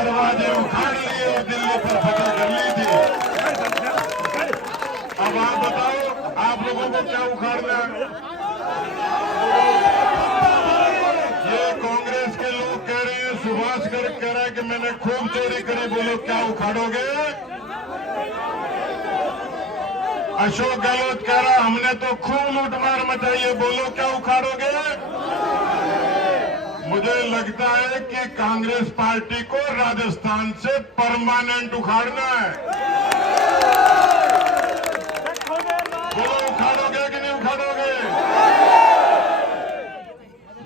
दरवाजे उखाड़ लिए और दिल्ली पर फतह कर ली थी। अब आप बताओ, आप लोगों को क्या उखाड़ना है? ये कांग्रेस के लोग कह रहे हैं, सुभाष गर्ग कह रहा है कि मैंने खूब चोरी करी, बोलो क्या उखाड़ोगे? अशोक गहलोत कह रहा हमने तो खूब लूटमार मचाई है, बोलो क्या उखाड़ोगे? मुझे लगता है कि कांग्रेस पार्टी को राजस्थान से परमानेंट उखाड़ना है। बोलो उखाड़ोगे कि नहीं उखाड़ोगे?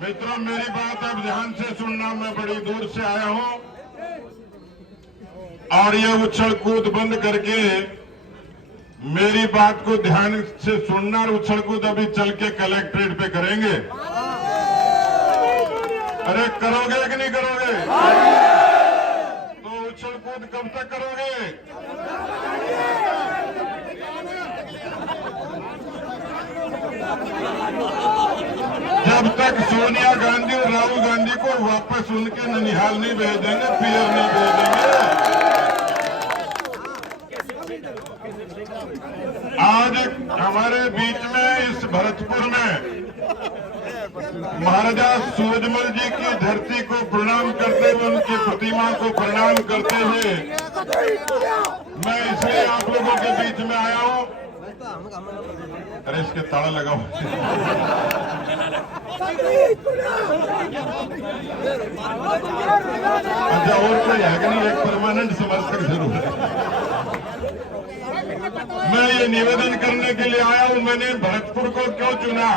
मित्रों, मेरी बात अब ध्यान से सुनना। मैं बड़ी दूर से आया हूं और ये उछल कूद बंद करके मेरी बात को ध्यान से सुनना। और उछल कूद अभी चल के कलेक्ट्रेट पे करेंगे। अरे करोगे कि नहीं करोगे? तो उछल कूद कब तक करोगे? जब तक सोनिया गांधी और राहुल गांधी को वापस उनके ननिहाल नहीं भेज देंगे, पीएम नहीं भेज देंगे। आज हमारे बीच में इस भरतपुर में महाराजा सूरजमल जी की धरती को प्रणाम करते हुए, उनकी प्रतिमा को प्रणाम करते हुए मैं इसलिए आप लोगों के बीच में आया हूं। अरे इसके ताला लगाओ। अच्छा, और कोई है कि नहीं? एक परमानेंट समर्थक जरूर है। मैं ये निवेदन करने के लिए आया हूं, मैंने भरतपुर को क्यों चुना?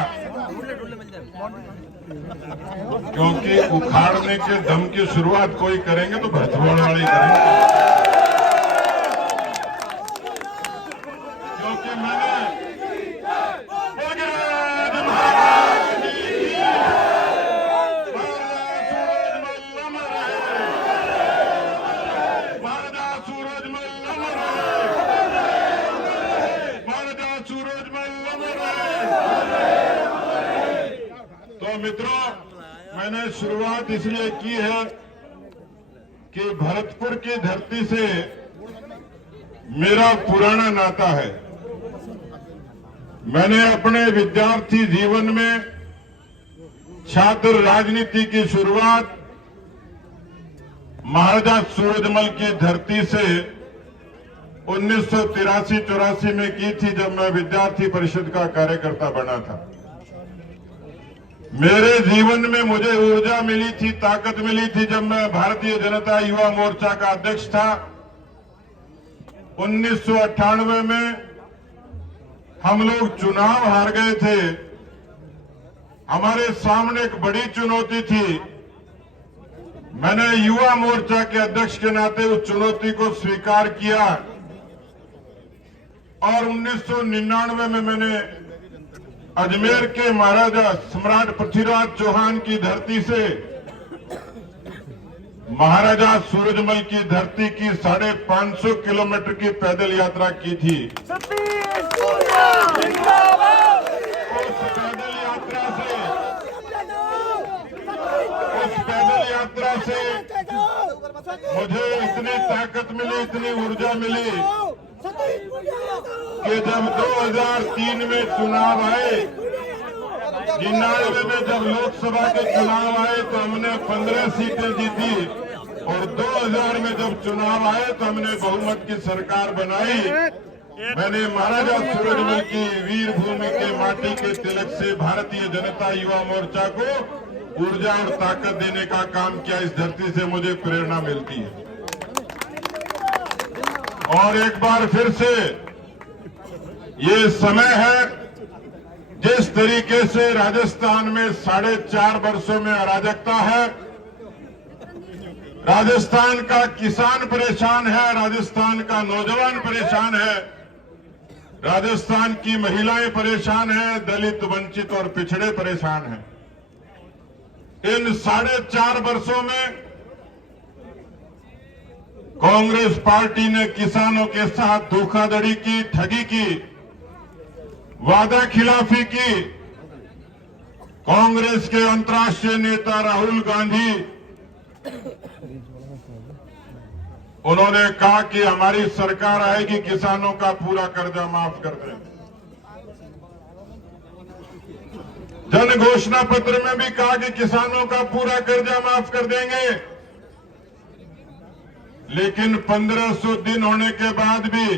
क्योंकि उखाड़ने के दम की शुरुआत कोई करेंगे तो भरतपुर वाले करेंगे। क्योंकि मैंने मित्रों, मैंने शुरुआत इसलिए की है कि भरतपुर की धरती से मेरा पुराना नाता है। मैंने अपने विद्यार्थी जीवन में छात्र राजनीति की शुरुआत महाराजा सूरजमल की धरती से 1983-84 में की थी, जब मैं विद्यार्थी परिषद का कार्यकर्ता बना था। मेरे जीवन में मुझे ऊर्जा मिली थी, ताकत मिली थी जब मैं भारतीय जनता युवा मोर्चा का अध्यक्ष था। 1998 में हम लोग चुनाव हार गए थे। हमारे सामने एक बड़ी चुनौती थी। मैंने युवा मोर्चा के अध्यक्ष के नाते उस चुनौती को स्वीकार किया और 1999 में मैंने अजमेर के महाराजा सम्राट पृथ्वीराज चौहान की धरती से महाराजा सूरजमल की धरती की 550 किलोमीटर की पैदल यात्रा की थी। उस पैदल यात्रा से मुझे इतनी ताकत मिली, इतनी ऊर्जा मिली कि जब 2003 में चुनाव आए, 99 में जब लोकसभा के चुनाव आए तो हमने 15 सीटें जीती और 2000 में जब चुनाव आए तो हमने बहुमत की सरकार बनाई। मैंने महाराजा सूरजमल की वीर भूमि के माटी के तिलक से भारतीय जनता युवा मोर्चा को ऊर्जा और ताकत देने का काम किया। इस धरती से मुझे प्रेरणा मिलती है। और एक बार फिर से ये समय है, जिस तरीके से राजस्थान में 4.5 वर्षों में अराजकता है, राजस्थान का किसान परेशान है, राजस्थान का नौजवान परेशान है, राजस्थान की महिलाएं परेशान हैं, दलित, वंचित और पिछड़े परेशान हैं। इन 4.5 वर्षों में कांग्रेस पार्टी ने किसानों के साथ धोखाधड़ी की, ठगी की, वादा खिलाफी की। कांग्रेस के अंतर्राष्ट्रीय नेता राहुल गांधी उन्होंने कहा कि हमारी सरकार आएगी, किसानों का पूरा कर्जा माफ कर देंगे। जन घोषणा पत्र में भी कहा कि किसानों का पूरा कर्जा माफ कर देंगे, लेकिन 1500 दिन होने के बाद भी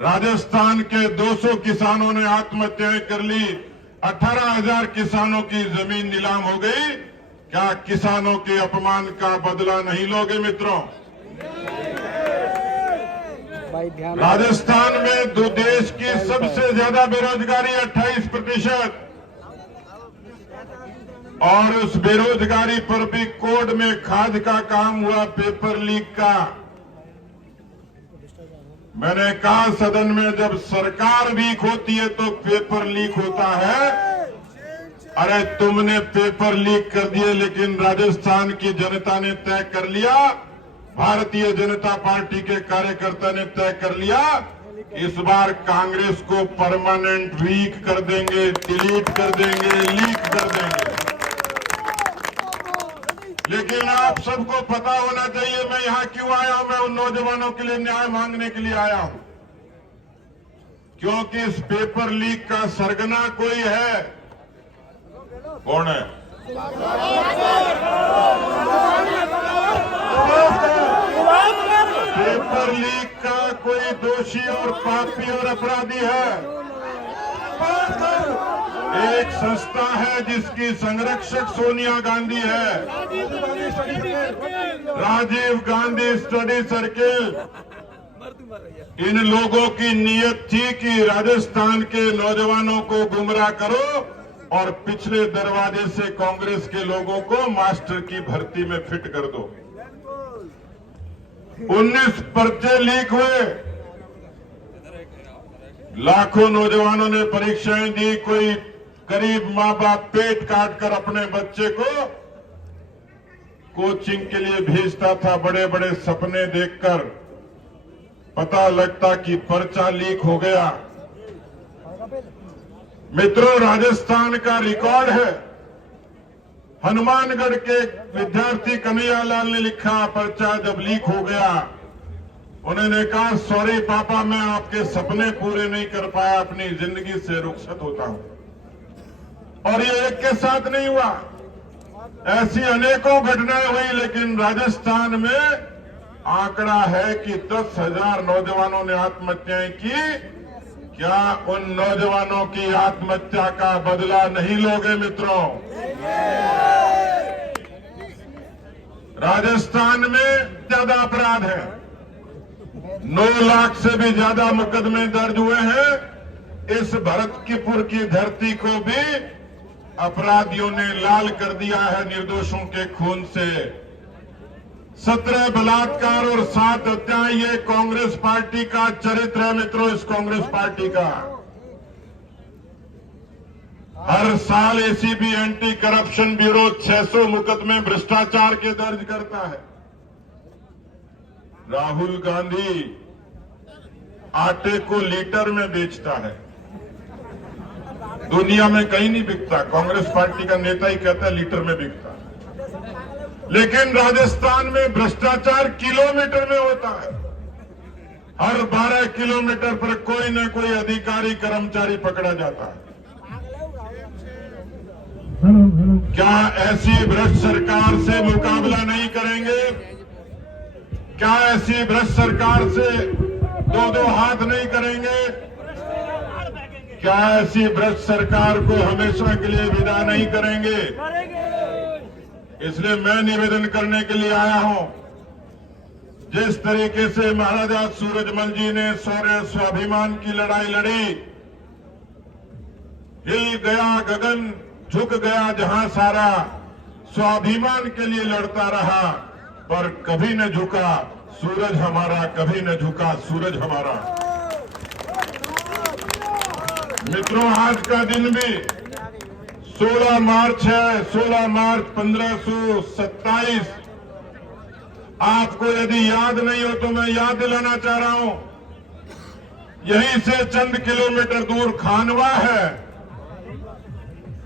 राजस्थान के 200 किसानों ने आत्महत्याएं कर ली, 18,000 किसानों की जमीन नीलाम हो गई। क्या किसानों के अपमान का बदला नहीं लोगे मित्रों? राजस्थान में देश की सबसे ज्यादा बेरोजगारी 28%, और उस बेरोजगारी पर भी कोर्ट में खाद का काम हुआ, पेपर लीक का। मैंने कहा सदन में, जब सरकार वीक होती है तो पेपर लीक होता है। अरे तुमने पेपर लीक कर दिए, लेकिन राजस्थान की जनता ने तय कर लिया, भारतीय जनता पार्टी के कार्यकर्ता ने तय कर लिया, इस बार कांग्रेस को परमानेंट वीक कर देंगे, डिलीट कर देंगे, लीक कर देंगे। लेकिन आप सबको पता होना चाहिए मैं यहां क्यों आया हूं। मैं उन नौजवानों के लिए न्याय मांगने के लिए आया हूं, क्योंकि इस पेपर लीक का सरगना कोई है। कौन है? पेपर लीक का कोई दोषी और पापी और अपराधी है। एक संस्था है जिसकी संरक्षक सोनिया गांधी है, राजीव गांधी स्टडी सर्किल। इन लोगों की नीयत थी कि राजस्थान के नौजवानों को गुमराह करो और पिछले दरवाजे से कांग्रेस के लोगों को मास्टर की भर्ती में फिट कर दो। 19 पर्चे लीक हुए, लाखों नौजवानों ने परीक्षाएं दी। कोई गरीब माँ बाप पेट काट कर अपने बच्चे को कोचिंग के लिए भेजता था, बड़े बड़े सपने देखकर। पता लगता कि पर्चा लीक हो गया। मित्रों, राजस्थान का रिकॉर्ड है। हनुमानगढ़ के विद्यार्थी कन्हैयालाल ने लिखा, पर्चा जब लीक हो गया, उन्होंने कहा सॉरी पापा, मैं आपके सपने पूरे नहीं कर पाया, अपनी जिंदगी से रुखसत होता हूं। और ये एक के साथ नहीं हुआ, ऐसी अनेकों घटनाएं हुई। लेकिन राजस्थान में आंकड़ा है कि 10,000 नौजवानों ने आत्महत्याएं की। क्या उन नौजवानों की आत्महत्या का बदला नहीं लोगे मित्रों? राजस्थान में ज्यादा अपराध है, 9 लाख से भी ज्यादा मुकदमे दर्ज हुए हैं। इस भरतपुर की धरती को भी अपराधियों ने लाल कर दिया है निर्दोषों के खून से। 17 बलात्कार और 7 हत्याएं, ये कांग्रेस पार्टी का चरित्र है मित्रों। इस कांग्रेस पार्टी का हर साल एसीबी एंटी करप्शन ब्यूरो 600 मुकदमे भ्रष्टाचार के दर्ज करता है। राहुल गांधी आटे को लीटर में बेचता है, दुनिया में कहीं नहीं बिकता। कांग्रेस पार्टी का नेता ही कहता है लीटर में बिकता है। लेकिन राजस्थान में भ्रष्टाचार किलोमीटर में होता है। हर 12 किलोमीटर पर कोई न कोई अधिकारी कर्मचारी पकड़ा जाता है। क्या ऐसी भ्रष्ट सरकार से मुकाबला नहीं करेंगे? क्या ऐसी भ्रष्ट सरकार से 2-2 हाथ नहीं करेंगे? क्या ऐसी भ्रष्ट सरकार को हमेशा के लिए विदा नहीं करेंगे? इसलिए मैं निवेदन करने के लिए आया हूं। जिस तरीके से महाराजा सूरजमल जी ने शौर्य स्वाभिमान की लड़ाई लड़ी, हिल गया गगन, झुक गया जहां सारा, स्वाभिमान के लिए लड़ता रहा पर कभी न झुका। सूरज हमारा कभी न झुका, सूरज हमारा। मित्रों, आज का दिन भी 16 मार्च है, 16 मार्च 1527। आपको यदि याद नहीं हो तो मैं याद दिलाना चाह रहा हूं। यहीं से चंद किलोमीटर दूर खानवा है।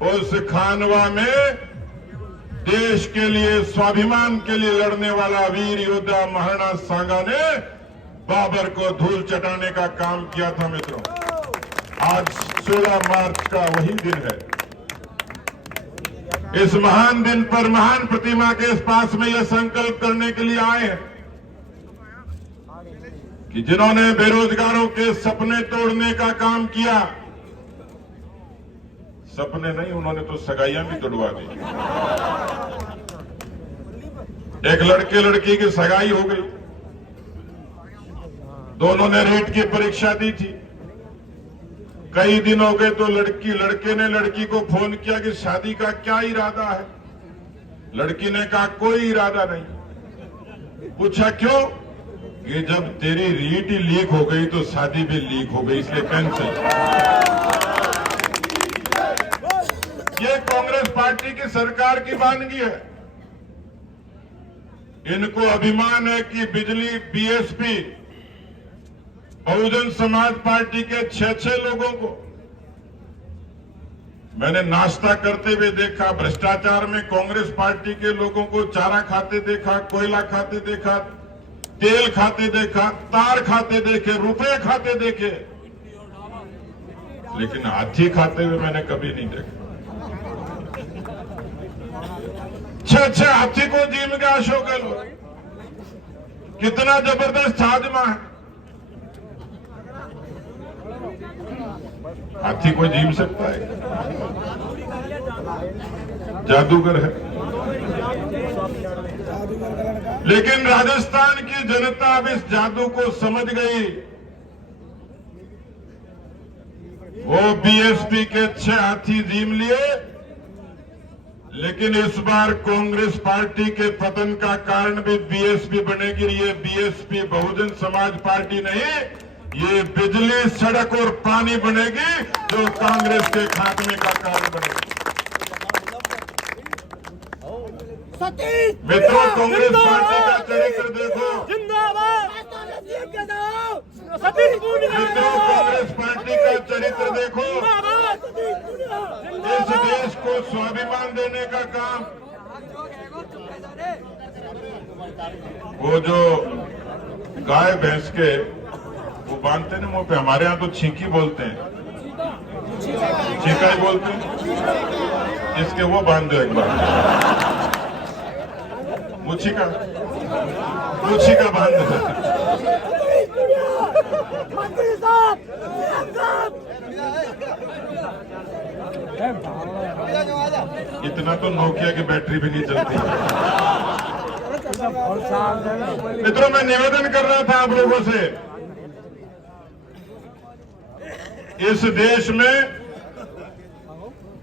उस खानवा में देश के लिए, स्वाभिमान के लिए लड़ने वाला वीर योद्धा महाराणा सांगा ने बाबर को धूल चटाने का काम किया था। मित्रों, आज 16 मार्च का वही दिन है। इस महान दिन पर महान प्रतिमा के इस पास में यह संकल्प करने के लिए आए हैं कि जिन्होंने बेरोजगारों के सपने तोड़ने का काम किया, सपने नहीं, उन्होंने तो सगाइयां भी तोड़वा दी। एक लड़के लड़की की सगाई हो गई, दोनों ने रीट की परीक्षा दी थी। कई दिन हो गए तो लड़के ने लड़की को फोन किया कि शादी का क्या इरादा है। लड़की ने कहा कोई इरादा नहीं। पूछा क्यों? कि जब तेरी रीट ही लीक हो गई तो शादी भी लीक हो गई, इसलिए कैंसिल। ये कांग्रेस पार्टी की सरकार की वानगी है। इनको अभिमान है कि बिजली बीएसपी बहुजन समाज पार्टी के 6 लोगों को मैंने नाश्ता करते हुए देखा। भ्रष्टाचार में कांग्रेस पार्टी के लोगों को चारा खाते देखा, कोयला खाते देखा, तेल खाते देखा, तार खाते देखे, रुपए खाते देखे, लेकिन हाथी खाते हुए मैंने कभी नहीं देखा। 6 हाथी को जीम गया अशोक गहलोत। कितना जबरदस्त हाजमा है। हाथी को जीम सकता है? जादूगर है। लेकिन राजस्थान की जनता अब इस जादू को समझ गई। वो बीएसपी के 6 हाथी जीम लिए, लेकिन इस बार कांग्रेस पार्टी के पतन का कारण भी बीएसपी बनेगी। ये बीएसपी बहुजन समाज पार्टी नहीं, ये बिजली, सड़क और पानी बनेगी, जो कांग्रेस के खात्मे का कारण बनेगी। मित्रों, कांग्रेस पार्टी का चरित्र देखो। मित्रों, कांग्रेस पार्टी का चरित्र देखो। इस देश को स्वाभिमान देने का काम, वो जो गाय भैंस के वो बांधते ना मुंह पे, हमारे यहाँ तो छींकी बोलते हैं, छींका ही बोलते हैं। इसके वो बांध दो एक बार, मुच्छी का बांध दो। इतना तो नोकिया की बैटरी भी नहीं चलती। मित्रों, मैं निवेदन कर रहा था आप लोगों से, इस देश में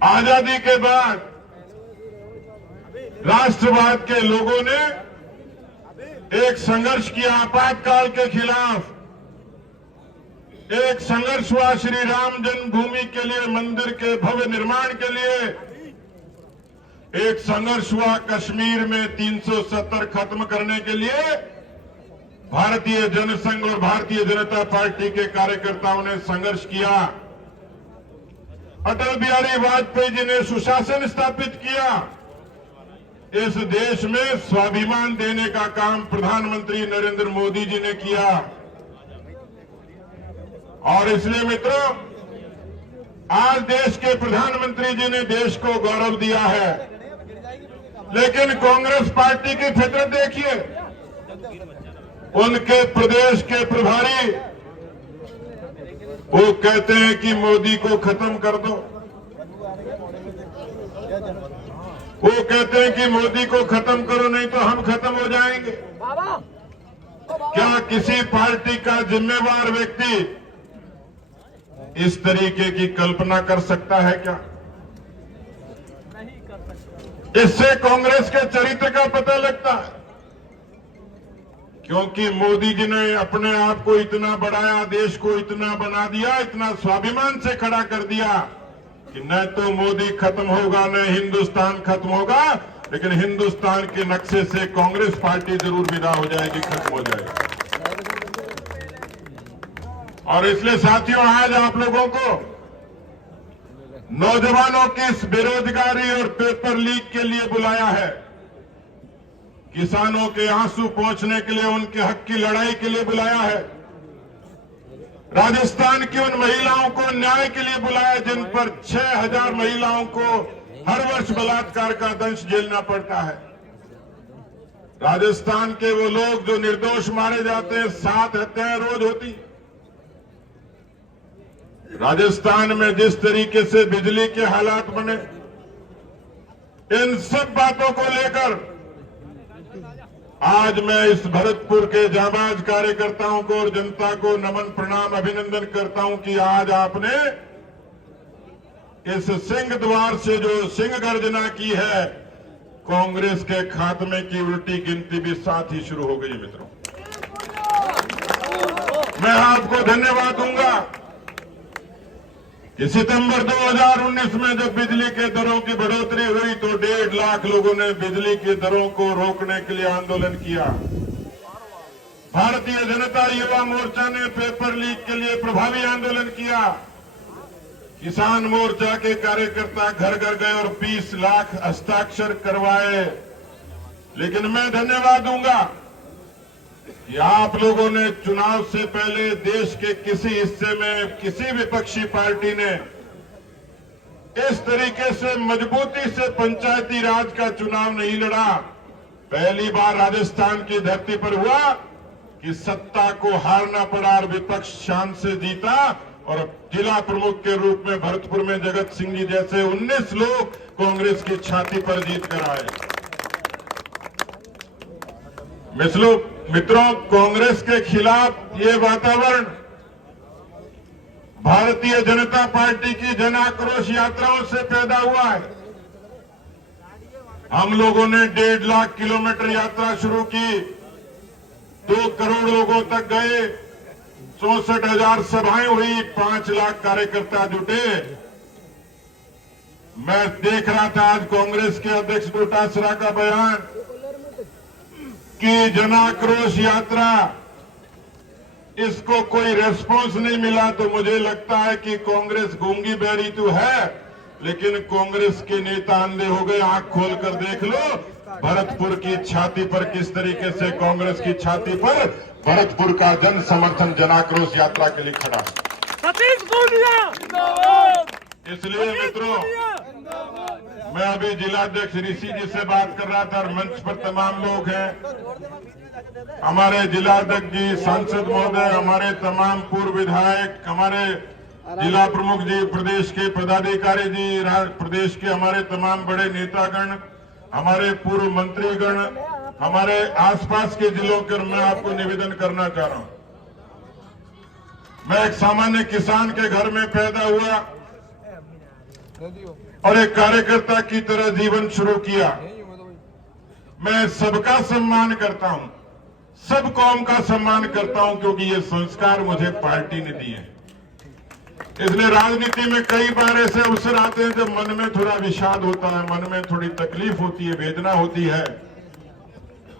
आजादी के बाद राष्ट्रवाद के लोगों ने एक संघर्ष किया आपातकाल के खिलाफ। एक संघर्ष हुआ श्री राम जन्मभूमि के लिए, मंदिर के भव्य निर्माण के लिए। एक संघर्ष हुआ कश्मीर में 370 खत्म करने के लिए। भारतीय जनसंघ और भारतीय जनता पार्टी के कार्यकर्ताओं ने संघर्ष किया। अटल बिहारी वाजपेयी जी ने सुशासन स्थापित किया। इस देश में स्वाभिमान देने का काम प्रधानमंत्री नरेंद्र मोदी जी ने किया। और इसलिए मित्रों, आज देश के प्रधानमंत्री जी ने देश को गौरव दिया है। लेकिन कांग्रेस पार्टी की फितरत देखिए। उनके प्रदेश के प्रभारी वो कहते हैं कि मोदी को खत्म कर दो। वो कहते हैं कि मोदी को खत्म करो, नहीं तो हम खत्म हो जाएंगे। क्या किसी पार्टी का जिम्मेवार व्यक्ति इस तरीके की कल्पना कर सकता है क्या? इससे कांग्रेस के चरित्र का पता लगता है। क्योंकि मोदी जी ने अपने आप को इतना बढ़ाया, देश को इतना बना दिया, इतना स्वाभिमान से खड़ा कर दिया कि न तो मोदी खत्म होगा, न हिंदुस्तान खत्म होगा, लेकिन हिंदुस्तान के नक्शे से कांग्रेस पार्टी जरूर विदा हो जाएगी, खत्म हो जाएगी। और इसलिए साथियों, आज आप लोगों को नौजवानों की इस बेरोजगारी और पेपर लीक के लिए बुलाया है, किसानों के आंसू पोंछने के लिए, उनके हक की लड़ाई के लिए बुलाया है, राजस्थान की उन महिलाओं को न्याय के लिए बुलाया जिन पर 6000 महिलाओं को हर वर्ष बलात्कार का दंश झेलना पड़ता है। राजस्थान के वो लोग जो निर्दोष मारे जाते हैं, 7 हत्याएं रोज होती। राजस्थान में जिस तरीके से बिजली के हालात बने, इन सब बातों को लेकर आज मैं इस भरतपुर के जाबाज कार्यकर्ताओं को और जनता को नमन प्रणाम अभिनंदन करता हूं कि आज आपने इस सिंह द्वार से जो सिंह गर्जना की है, कांग्रेस के खात्मे की उल्टी गिनती भी साथ ही शुरू हो गई। मित्रों, मैं आपको धन्यवाद दूंगा कि सितंबर 2019 में जब बिजली के दरों की बढ़ोतरी हुई तो 1.5 लाख लोगों ने बिजली की दरों को रोकने के लिए आंदोलन किया। भारतीय जनता युवा मोर्चा ने पेपर लीक के लिए प्रभावी आंदोलन किया। किसान मोर्चा के कार्यकर्ता घर घर गए और 20 लाख हस्ताक्षर करवाए। लेकिन मैं धन्यवाद दूंगा कि आप लोगों ने चुनाव से पहले देश के किसी हिस्से में किसी विपक्षी पार्टी ने इस तरीके से मजबूती से पंचायती राज का चुनाव नहीं लड़ा। पहली बार राजस्थान की धरती पर हुआ कि सत्ता को हारना पड़ा और विपक्ष शान से जीता और जिला प्रमुख के रूप में भरतपुर में जगत सिंह जी जैसे 19 लोग कांग्रेस की छाती पर जीत कर आए। मित्रों, कांग्रेस के खिलाफ ये वातावरण भारतीय जनता पार्टी की जन आक्रोश यात्राओं से पैदा हुआ है। हम लोगों ने 1.5 लाख किलोमीटर यात्रा शुरू की, 2 करोड़ लोगों तक गए, 64,000 सभाएं हुई, 5 लाख कार्यकर्ता जुटे। मैं देख रहा था आज कांग्रेस के अध्यक्ष डोटासरा का बयान कि जनाक्रोश यात्रा इसको कोई रेस्पॉन्स नहीं मिला, तो मुझे लगता है कि कांग्रेस गूंगी बहरी तो है, लेकिन कांग्रेस के नेता अंधे हो गए। आंख खोलकर देख लो भरतपुर की छाती पर किस तरीके से कांग्रेस की छाती पर भरतपुर का जन समर्थन जनाक्रोश यात्रा के लिए खड़ा है। इसलिए मित्रों, मैं अभी जिलाध्यक्ष ऋषि जी से बात कर रहा था और मंच पर तमाम लोग हैं, हमारे जिलाध्यक्ष जी, सांसद महोदय, हमारे तमाम पूर्व विधायक, हमारे जिला प्रमुख जी, प्रदेश के पदाधिकारी जी, प्रदेश के हमारे तमाम बड़े नेतागण, हमारे पूर्व मंत्रीगण, हमारे आसपास के जिलों के, मैं आपको निवेदन करना चाह रहा हूं। मैं एक सामान्य किसान के घर में पैदा हुआ और एक कार्यकर्ता की तरह जीवन शुरू किया। मैं सबका सम्मान करता हूं, सब कौम का सम्मान करता हूं, क्योंकि ये संस्कार मुझे पार्टी ने दिए। इसलिए राजनीति में कई बार ऐसे अवसर आते हैं जब मन में थोड़ा विषाद होता है, मन में थोड़ी तकलीफ होती है, वेदना होती है।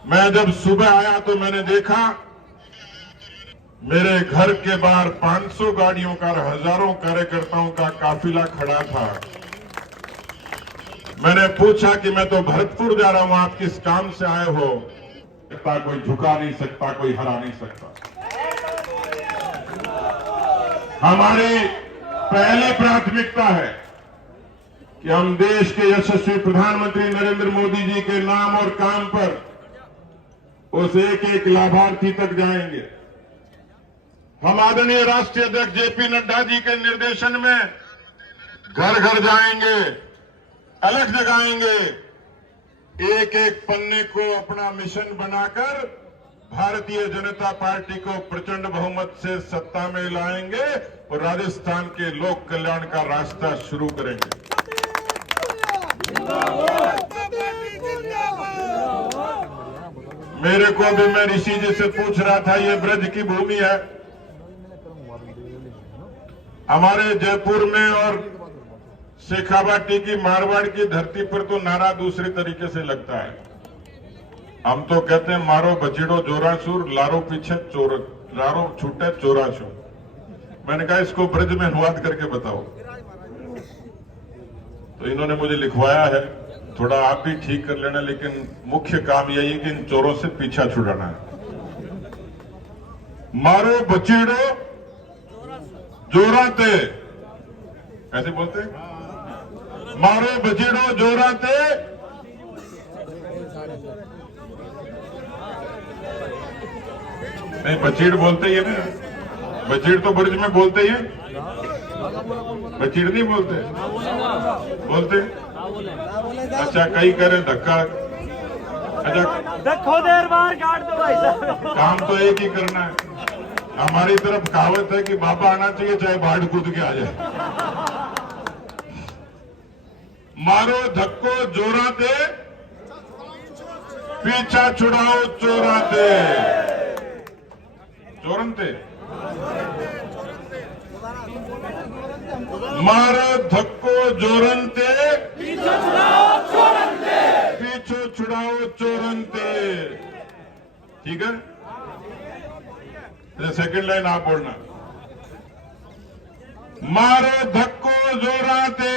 मैं जब सुबह आया तो मैंने देखा मेरे घर के बाहर 500 गाड़ियों का, हजारों कार्यकर्ताओं का काफिला खड़ा था। मैंने पूछा कि मैं तो भरतपुर जा रहा हूं, आप किस काम से आए हो? कोई झुका नहीं सकता, कोई हरा नहीं सकता। हमारी पहली प्राथमिकता है कि हम देश के यशस्वी प्रधानमंत्री नरेंद्र मोदी जी के नाम और काम पर उस एक एक लाभार्थी तक जाएंगे। हम आदरणीय राष्ट्रीय अध्यक्ष जेपी नड्डा जी के निर्देशन में घर घर जाएंगे, अलग जगाएंगे, एक एक पन्ने को अपना मिशन बनाकर भारतीय जनता पार्टी को प्रचंड बहुमत से सत्ता में लाएंगे और राजस्थान के लोक कल्याण का रास्ता शुरू करेंगे। मेरे को भी, मैं ऋषि जी से पूछ रहा था, ये ब्रज की भूमि है। हमारे जयपुर में और शेखावाटी की, मारवाड़ की धरती पर तो नारा दूसरी तरीके से लगता है। हम तो कहते हैं मारो बचीड़ो जोरासुर, लारो पीछे चोर, लारो छूटे चोरासुर। मैंने कहा इसको ब्रज में अनुवाद करके बताओ। तो इन्होंने मुझे लिखवाया है, थोड़ा आप भी ठीक कर लेना, लेकिन मुख्य काम यही है कि इन चोरों से पीछा छुड़ाना है। मारो बचीड़ो जोराते, ऐसे बोलते, मारो बचीड़ो जोराते, नहीं बचीड़ बोलते ही है ना, बचीड़ तो ब्रिज में बोलते ही है, बचीड़ नहीं बोलते, बोलते अच्छा कई करे धक्का, अच्छा देखो देर बार काट दो भाई साहब। काम तो एक ही करना है। हमारी तरफ कहावत है कि बाबा आना चाहिए चाहे बाढ़ कूद के आ जाए। मारो धक्को जोराते, पीछा छुड़ाओ चोराते, चोरनते, मारो धक्को जोरनते, पीछो छुड़ाओ चोरनते। ठीक है, सेकंड लाइन आप बोलना, मारो धक्को जोराते,